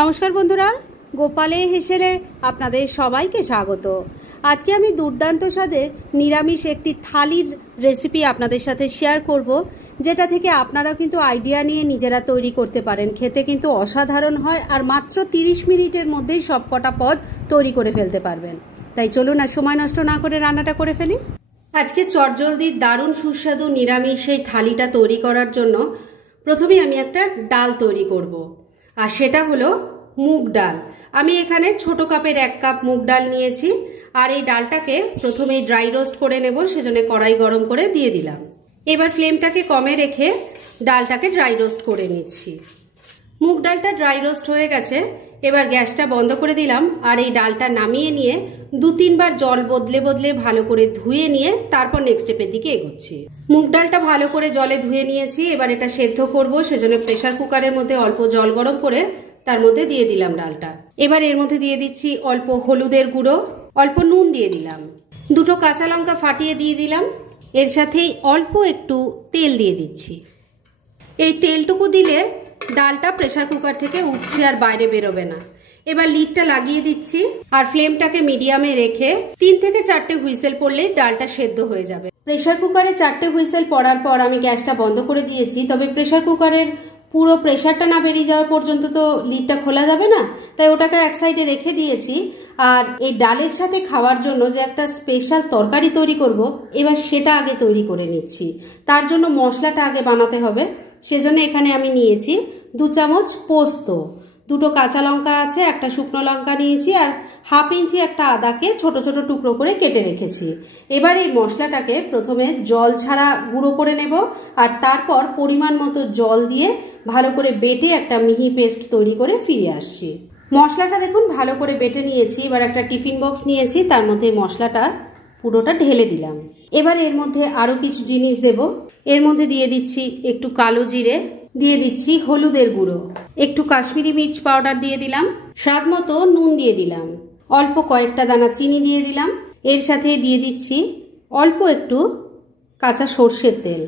নমস্কার বন্ধুরা, গোপালে হেসেলে আপনাদের সবাইকে স্বাগত। আজকে আমি দুর্দান্ত স্বাদের নিরামিষ একটি থালির রেসিপি আপনাদের সাথে শেয়ার করব, যেটা থেকে আপনারাও কিন্তু আইডিয়া নিয়ে নিজেরা তৈরি করতে পারেন। খেতে কিন্তু অসাধারণ হয় আর মাত্র 30 মিনিটের মধ্যেই সবকটা পদ তৈরি করে ফেলতে পারবেন। তাই চলুন আর সময় নষ্ট না করে রান্নাটা করে ফেলি। আজকে চটজলদি দারুণ সুস্বাদু নিরামিষ সেই থালিটা তৈরি করার জন্য প্রথমেই আমি একটা ডাল তৈরি করব, আর সেটা হলো মুগ ডাল। আমি এখানে ছোট কাপের 1 কাপ মুগ ডাল নিয়েছি, আর এই ডালটাকে প্রথমেই ড্রাই রোস্ট করে নেব, সেজন্য কড়াই গরম করে দিয়ে দিলাম। এবার ফ্লেমটাকে কমে রেখে ডালটাকে ড্রাই রোস্ট করে নিচ্ছি। মুগ ডালটা ড্রাই রোস্ট হয়ে গেছে, এবার গ্যাসটা বন্ধ করে দিলাম আর এই ডালটা নামিয়ে নিয়ে 2-3 বার জল বদলে বদলে ভালো করে ধুয়ে নিয়ে তারপর নেক্সট স্টেপের দিকে এগোচ্ছি। মুগ ডালটা ভালো করে জলে ধুয়ে নিয়েছি, এবার এটা সেদ্ধ করব, সেজন্য প্রেসার কুকারের মধ্যে অল্প জল গরম করে তার মধ্যে দিয়ে দিলাম ডালটা। এবার এর মধ্যে দিয়ে দিচ্ছি অল্প হলুদের গুঁড়ো, অল্প নুন দিয়ে দিলাম, 2টো কাঁচা লঙ্কা ফাটিয়ে দিয়ে দিলাম, এর সাথেই অল্প একটু তেল দিয়ে দিচ্ছি। এই তেলটুকু দিলে ডালটা প্রেসার কুকার থেকে উঠছে আর বাইরে বেরোবে না। এবার লিডটা লাগিয়ে দিচ্ছি আর ফ্লেমটাকে মিডিয়ামে রেখে 3 থেকে 4টে হুইসেল পড়লেই ডালটা সেদ্ধ হয়ে যাবে। প্রেসার কুকারে 4টে হুইসেল পড়ার পর আমি গ্যাসটা বন্ধ করে দিয়েছি, তবে প্রেসার কুকারের পুরো প্রেসারটা না বেরিয়ে যাওয়া পর্যন্ত তো লিডটা খোলা যাবে না, তাই ওটাকে এক সাইডে রেখে দিয়েছি। আর এই ডালের সাথে খাওয়ার জন্য যে একটা স্পেশাল তরকারি তৈরি করব, এবার সেটা আগে তৈরি করে নিচ্ছি। তার জন্য মশলাটা আগে বানাতে হবে, সেজন্য এখানে আমি নিয়েছি 2 চামচ পোস্ত, 2টো কাঁচা লঙ্কা আছে, একটা শুকনো লঙ্কা নিয়েছি, আর 1/2 ইঞ্চি একটা আদাকে ছোট ছোট টুকরো করে কেটে রেখেছি। এবার এই মশলাটাকে প্রথমে জল ছাড়া গুঁড়ো করে নেব, আর তারপর পরিমাণ মতো জল দিয়ে ভালো করে বেটে একটা মিহি পেস্ট তৈরি করে ফিরে আসছি। মশলাটা দেখুন ভালো করে বেটে নিয়েছি। এবার একটা টিফিন বক্স নিয়েছি, তার মধ্যে মশলাটা পুরোটা ঢেলে দিলাম। এবার এর মধ্যে আরো কিছু জিনিস দেব। এর মধ্যে দিয়ে দিচ্ছি একটু কালো জিরে, দিয়ে দিচ্ছি হলুদের গুঁড়ো, একটু কাশ্মীরি মির্চ পাউডার দিয়ে দিলাম, স্বাদ মতো নুন দিয়ে দিলাম, অল্প কয়েকটা দানা চিনি দিয়ে দিলাম, এর সাথে দিয়ে দিচ্ছি অল্প একটু কাঁচা সর্ষের তেল।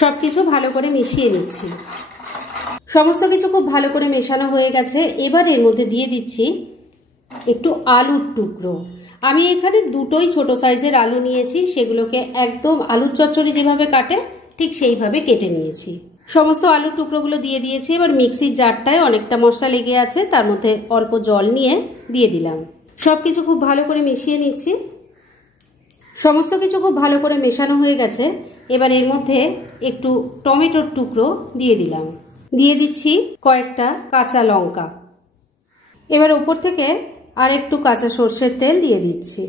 সবকিছু ভালো করে মিশিয়ে নিচ্ছি। সমস্ত কিছু খুব ভালো করে মেশানো হয়ে গেছে। এবার এর মধ্যে দিয়ে দিচ্ছি একটু আলুর টুকরো। আমি এখানে 2টোই ছোট সাইজের আলু নিয়েছি, সেগুলোকে একদম আলুর চচ্চড়ি যেভাবে কাটে ঠিক সেইভাবে কেটে নিয়েছি। সমস্ত আলুর টুকরোগুলো দিয়ে দিয়েছি। এবার মিক্সির জারটায় অনেকটা মশলা লেগে আছে, তার মধ্যে অল্প জল নিয়ে দিয়ে দিলাম। সবকিছু খুব ভালো করে মিশিয়ে নিচ্ছি। সমস্ত কিছু খুব ভালো করে মেশানো হয়ে গেছে। এবার এর মধ্যে একটু টমেটোর টুকরো দিয়ে দিলাম, দিয়ে দিচ্ছি কয়েকটা কাঁচা লঙ্কা। এবার উপর থেকে আর একটু কাঁচা সর্ষের তেল দিয়ে দিচ্ছি।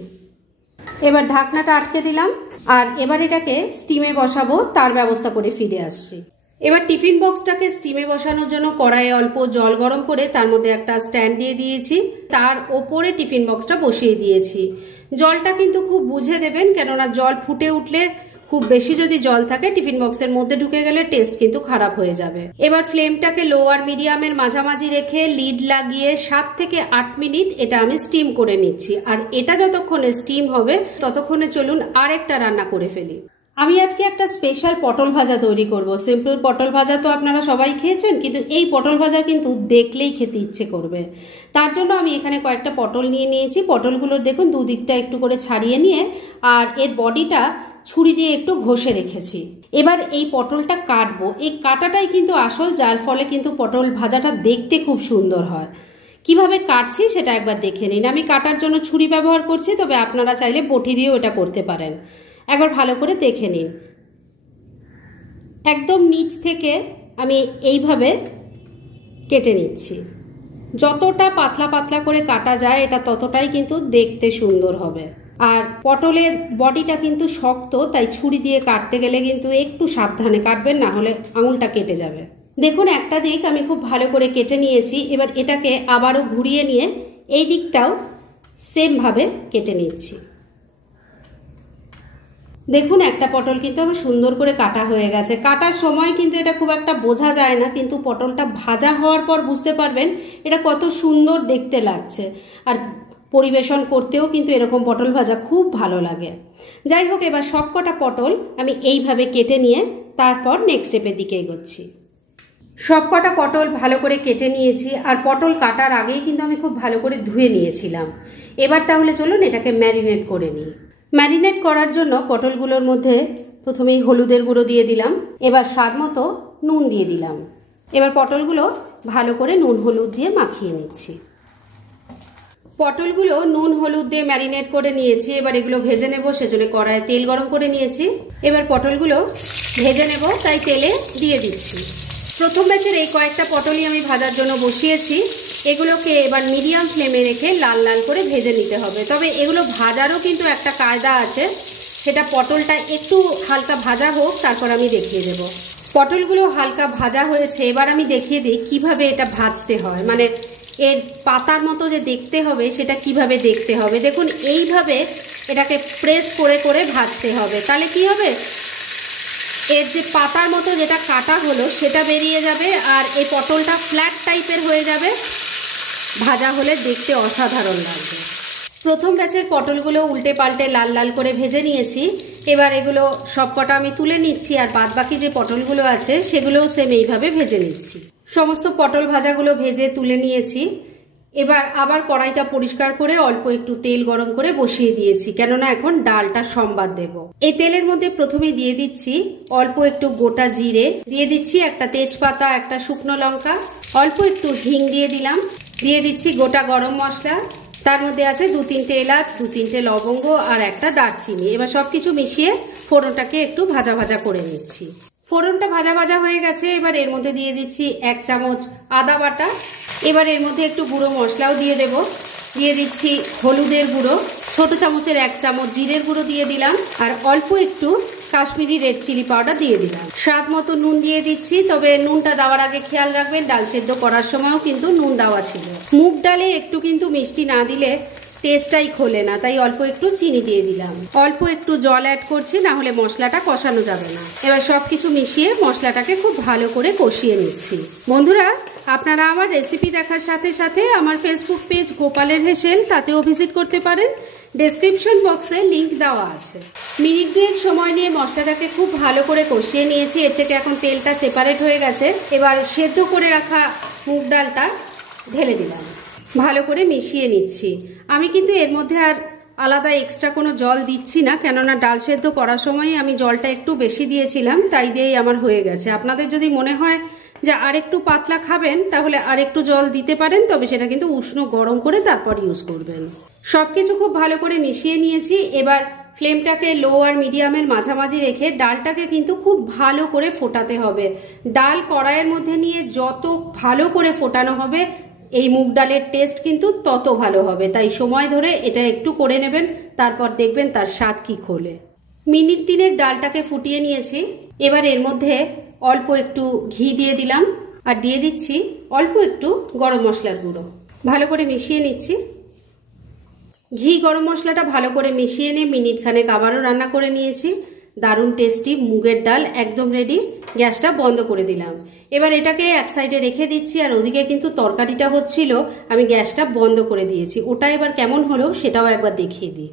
এবার ঢাকনাটা আটকে দিলাম, আর এবার এটাকে স্টিমে বসাবো, তার ব্যবস্থা করে ফিরে আসছি। এবার টিফিন বক্সটাকে স্টিমে বসানোর জন্য কড়াইয়ে অল্প জল গরম করে তার মধ্যে একটা স্ট্যান্ড দিয়ে দিয়েছি, তার ওপরে টিফিন বক্সটা বসিয়ে দিয়েছি। জলটা কিন্তু খুব বুঝে দেবেন, কেননা জল ফুটে উঠলে খুব বেশি যদি জল থাকে টিফিন বক্সের মধ্যে ঢুকে গেলে টেস্ট কিন্তু খারাপ হয়ে যাবে। এবার ফ্লেমটাকে লো আর মিডিয়ামের মাঝামাঝি রেখে লিড লাগিয়ে 7 থেকে 8 মিনিট এটা আমি স্টিম করে নিচ্ছি। আর এটা যতক্ষণে স্টিম হবে ততক্ষণে চলুন আরেকটা রান্না করে ফেলি। আমি আজকে একটা স্পেশাল পটল ভাজা তৈরি করব। সিম্পল পটল ভাজা তো আপনারা সবাই খেয়েছেন, কিন্তু এই পটল ভাজা কিন্তু দেখলেই খেতে ইচ্ছে করবে। তার জন্য আমি এখানে কয়েকটা পটল নিয়ে নিয়েছি। পটলগুলোর দেখুন দুদিকটা একটু করে ছাড়িয়ে নিয়ে আর এর বডিটা ছুরি দিয়ে একটু ঘষে রেখেছি। এবার এই পটলটা কাটবো। এই কাটাটাই কিন্তু আসল, যার ফলে কিন্তু পটল ভাজাটা দেখতে খুব সুন্দর হয়। কিভাবে কাটছি সেটা একবার দেখে নিন। আমি কাটার জন্য ছুরি ব্যবহার করছি, তবে আপনারা চাইলে বটি দিয়েও এটা করতে পারেন। একবার ভালো করে দেখে নিন। একদম নিচ থেকে আমি এইভাবে কেটে নিচ্ছি। যতটা পাতলা পাতলা করে কাটা যায় এটা ততটাই কিন্তু দেখতে সুন্দর হবে। আর পটলের বডিটা কিন্তু শক্ত, তাই ছুরি দিয়ে কাটতে গেলে কিন্তু একটু সাবধানে কাটবেন, না হলে আঙুলটা কেটে যাবে। দেখুন একটা দিক আমি খুব ভালো করে কেটে নিয়েছি। এবার এটাকে আবারও ঘুরিয়ে নিয়ে এই দিকটাও সেম ভাবে কেটে নিচ্ছি। দেখুন একটা পটল কিন্তু আমার সুন্দর করে কাটা হয়ে গেছে। কাটার সময় কিন্তু এটা খুব একটা বোঝা যায় না, কিন্তু পটলটা ভাজা হওয়ার পর বুঝতে পারবেন এটা কত সুন্দর দেখতে লাগছে। আর পরিবেশন করতেও কিন্তু এরকম পটল ভাজা খুব ভালো লাগে। যাই হোক, এবার সবকটা পটল আমি এইভাবে কেটে নিয়ে তারপর নেক্সট স্টেপের দিকে এগোচ্ছি। সব কটা পটল ভালো করে কেটে নিয়েছি, আর পটল কাটার আগেই কিন্তু আমি খুব ভালো করে ধুয়ে নিয়েছিলাম। এবার তাহলে চলুন এটাকে ম্যারিনেট করে নিই। ম্যারিনেট করার জন্য পটলগুলোর মধ্যে প্রথমেই হলুদের গুঁড়ো দিয়ে দিলাম, এবার স্বাদ মতো নুন দিয়ে দিলাম। এবার পটলগুলো ভালো করে নুন হলুদ দিয়ে মাখিয়ে নিচ্ছি। পটলগুলো নুন হলুদ দিয়ে ম্যারিনেট করে নিয়েছি, এবার এগুলো ভেজে নেব। সেজন্য কড়াইয়ে তেল গরম করে নিয়েছি। এবার পটলগুলো ভেজে নেব, তাই তেলে দিয়ে দিচ্ছি। প্রথম ব্যাচের এই কয়েকটা পটলই আমি ভাজার জন্য বসিয়েছি। এগুলোকে এবার মিডিয়াম ফ্লেমে রেখে লাল লাল করে ভেজে নিতে হবে। তবে এগুলো ভাজারও কিন্তু একটা কায়দা আছে, সেটা পটলটা একটু হালকা ভাজা হোক, তারপর আমি দেখিয়ে দেব। পটলগুলো হালকা ভাজা হয়েছে, এবার আমি দেখিয়ে দিই কিভাবে এটা ভাজতে হয়, মানে এর পাতার মতো যে দেখতে হবে সেটা কিভাবে দেখতে হবে। দেখুন এইভাবে এটাকে প্রেস করে করে ভাজতে হবে, তাহলে কি হবে, এর যে পাতার মতো যেটা কাটা হলো সেটা বেরিয়ে যাবে, আর এই পটলটা ফ্ল্যাট টাইপের হয়ে যাবে। ভাজা হলে দেখতে অসাধারণ লাগবে। প্রথম ব্যাচের পটলগুলো উল্টে পাল্টে লাল লাল করে ভেজে নিয়েছি। এবার এগুলো সবকটা আমি তুলে নিচ্ছি, আর বাদ বাকি যে পটলগুলো আছে সেগুলোও সেম এইভাবে ভেজে নিচ্ছি। সমস্ত পটল ভাজাগুলো ভেজে তুলে নিয়েছি। এবার আবার কড়াইটা পরিষ্কার করে অল্প একটু তেল গরম করে বসিয়ে দিয়েছি, কেননা এখন ডালটা সম্বাদ দেব। এই তেলের মধ্যে প্রথমে দিয়ে দিচ্ছি অল্প একটু গোটা জিরে, দিয়ে দিচ্ছি একটা তেজপাতা, একটা শুকনো লঙ্কা, অল্প একটু হিং দিয়ে দিলাম, দিয়ে দিচ্ছি গোটা গরম মশলা, তার মধ্যে আছে 2-3টে এলাচ, 2-3টে লবঙ্গ আর একটা দারচিনি। এবার সবকিছু মিশিয়ে ফোড়নটাকে একটু ভাজা ভাজা করে নিচ্ছি। ফোড়নটা ভাজা ভাজা হয়ে গেছে, এবার এর মধ্যে দিয়ে দিচ্ছি 1 চামচ আদা বাটা। এবার এর মধ্যে একটু গুঁড়ো মশলাও দিয়ে দেব। দিয়ে দিচ্ছি হলুদের গুঁড়ো, ছোট চামচের 1 চামচ জিরের গুঁড়ো দিয়ে দিলাম, আর অল্প একটু কাশ্মীরি রেড চিলি পাউডার দিয়ে দিলাম। স্বাদ মতো নুন দিয়ে দিচ্ছি, তবে নুনটা দেওয়ার আগে খেয়াল রাখবেন ডাল সেদ্ধ করার সময়ও কিন্তু নুন দেওয়া ছিল। মুগ ডালে একটু কিন্তু মিষ্টি না দিলে টেস্টটাই খোলে না, তাই অল্প একটু চিনি দিয়ে দিলাম। অল্প একটু জল অ্যাড করছি, না হলে মশলাটা কষানো যাবে না। এবার সবকিছু মিশিয়ে মশলাটাকে খুব ভালো করে কষিয়ে নিচ্ছি। বন্ধুরা, আপনারা আমার রেসিপি দেখার সাথে সাথে আমার ফেসবুক পেজ গোপালের হেসেল, তাতেও ভিজিট করতে পারেন। ডেসক্রিপশন বক্সে লিংক দেওয়া আছে। মিনিট 2 সময় নিয়ে মশলাটাকে খুব ভালো করে কষিয়ে নিয়েছি। এর থেকে এখন তেলটা সেপারেট হয়ে গেছে। এবার সেদ্ধ করে রাখা মুগ ডালটা ঢেলে দিলাম, ভালো করে মিশিয়ে নিচ্ছি। আমি কিন্তু এর মধ্যে আর আলাদা এক্সট্রা কোনো জল দিচ্ছি না, কেননা ডাল সেদ্ধ করার সময় আমি জলটা একটু বেশি দিয়েছিলাম, তাই দিয়েই আমার হয়ে গেছে। আপনাদের যদি মনে হয় যে আরেকটু পাতলা খাবেন, তাহলে আরেকটু জল দিতে পারেন, তবে সেটা কিন্তু উষ্ণ গরম করে তারপর ইউজ করবেন। সবকিছু খুব ভালো করে মিশিয়ে নিয়েছি। এবার ফ্লেমটাকে লো আর মিডিয়ামের মাঝামাঝি রেখে ডালটাকে কিন্তু খুব ভালো করে ফোটাতে হবে। ডাল কড়াইয়ের মধ্যে নিয়ে যত ভালো করে ফোটানো হবে, এই মুগ ডালের টেস্ট কিন্তু তত ভালো হবে। তাই সময় ধরে এটা একটু করে নেবেন, তারপর দেখবেন তার স্বাদ কি খোলে। মিনিট 3 ডালটাকে ফুটিয়ে নিয়েছি। এবার এর মধ্যে অল্প একটু ঘি দিয়ে দিলাম, আর দিয়ে দিচ্ছি অল্প একটু গরম মশলার গুঁড়ো। ভালো করে মিশিয়ে নিচ্ছি। ঘি গরম মশলাটা ভালো করে মিশিয়ে নিয়ে মিনিট খানেক আবারও রান্না করে নিয়েছি। দারুণ টেস্টি মুগের ডাল একদম রেডি। গ্যাসটা বন্ধ করে দিলাম। এবার এটাকে এক সাইডে রেখে দিচ্ছি, আর ওদিকে কিন্তু তরকারিটা হচ্ছিল, আমি গ্যাসটা বন্ধ করে দিয়েছি। ওটা এবার কেমন হলো সেটাও একবার দেখিয়ে দিই।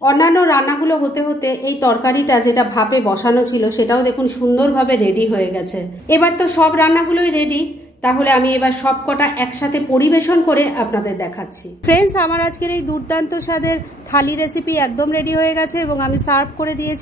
অন্যান্য রান্নাগুলো হতে হতে এই তরকারিটা যেটা ভাপে বসানো ছিল সেটাও দেখুন সুন্দরভাবে রেডি হয়ে গেছে। এবার তো সব রান্নাগুলোই রেডি, তাহলে আমি এবার সবকটা একসাথে পরিবেশন করে আপনাদের দেখাচ্ছি। ফ্রেন্ডস, আমার আজকের এই দুর্দান্ত স্বাদের থালি রেসিপি একদম রেডি হয়ে গেছে এবং আমি সার্ভ করে দিয়েছি।